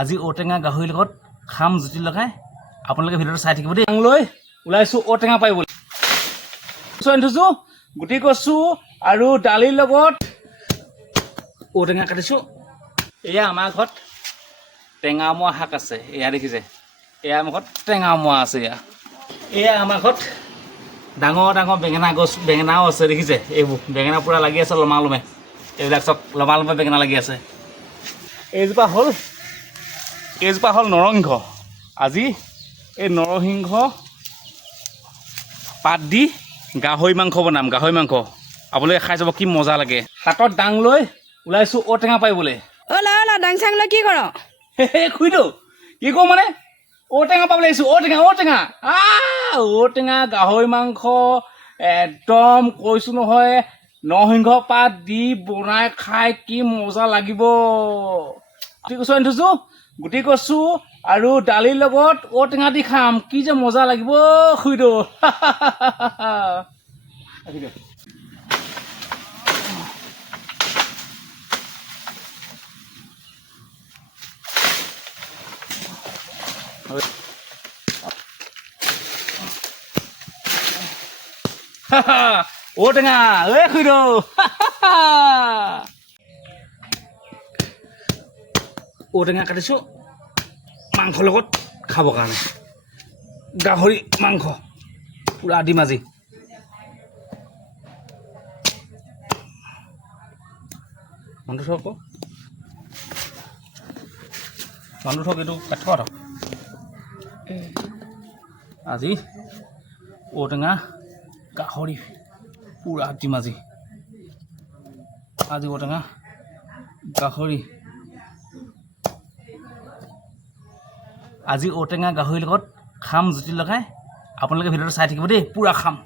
আজি ঔটেঙা গাহৰিৰ লগত খাম জুতি লগাই আপোনালোকে ভিডিঅ'টো চাই থাকিব দেই। লৈ ওলাইছোঁ ঔটেঙা পাৰিবলৈ থৈছোঁ গুটি কচু আৰু দালিৰ লগত ঔটেঙা কাটিছোঁ। এয়া আমাৰ ঘৰত টেঙামৰা শাক আছে, এয়া দেখিছে, এয়া আমাৰ ঘৰত টেঙামৰা আছে। এয়া আমাৰ ঘৰত ডাঙৰ ডাঙৰ বেঙেনা গছ, বেঙেনাও আছে দেখিছে, এইবোৰ বেঙেনা পূৰা লাগি আছে লমা লমে, এইবিলাক চব লমা লমে বেঙেনা লাগি আছে। এইজোপা হ'ল নৰসিংহ। আজি এই নৰসিংহ পাত দি গাহৰি মাংস বনাম, গাহৰি মাংস আপোনালোকে খাই চাব কি মজা লাগে। হাতত দাং লৈ ওলাইছোঁ ঔটেঙা পাৰিবলৈ। অলা দাং চাং লৈ কি কৰ? খুইদেউ কি কওঁ মানে ঔটেঙা পাবলৈ আহিছোঁ, ঔটেঙা ঔটেঙা গাহৰি মাংস একদম কৈছোঁ নহয়, নৰসিংহ পাত দি বনাই খাই কি মজা লাগিব। গুটি কচু আনি থৈছোঁ, গুটি কচু আৰু দালিৰ লগত ঔটেঙা দি খাম, কি যে মজা লাগিব খুইদেউ। ঔটেঙা খুইদেউ ঔটেঙা কাটিছোঁ মাংসৰ লগত খাবৰ কাৰণে, গাহৰি মাংস পূৰা দিম আজি। মানুহ থক এইটো কাটি থোৱা থক। আজি ঔটেঙা গাহৰি পূৰা দিম আজি ঔটেঙা গাহৰি। আজি ঔটেঙা গাহৰিৰ লগত খাম জুতি লগাই আপোনালোকে ভিডিঅ'টো চাই থাকিব দেই, পূৰা খাম।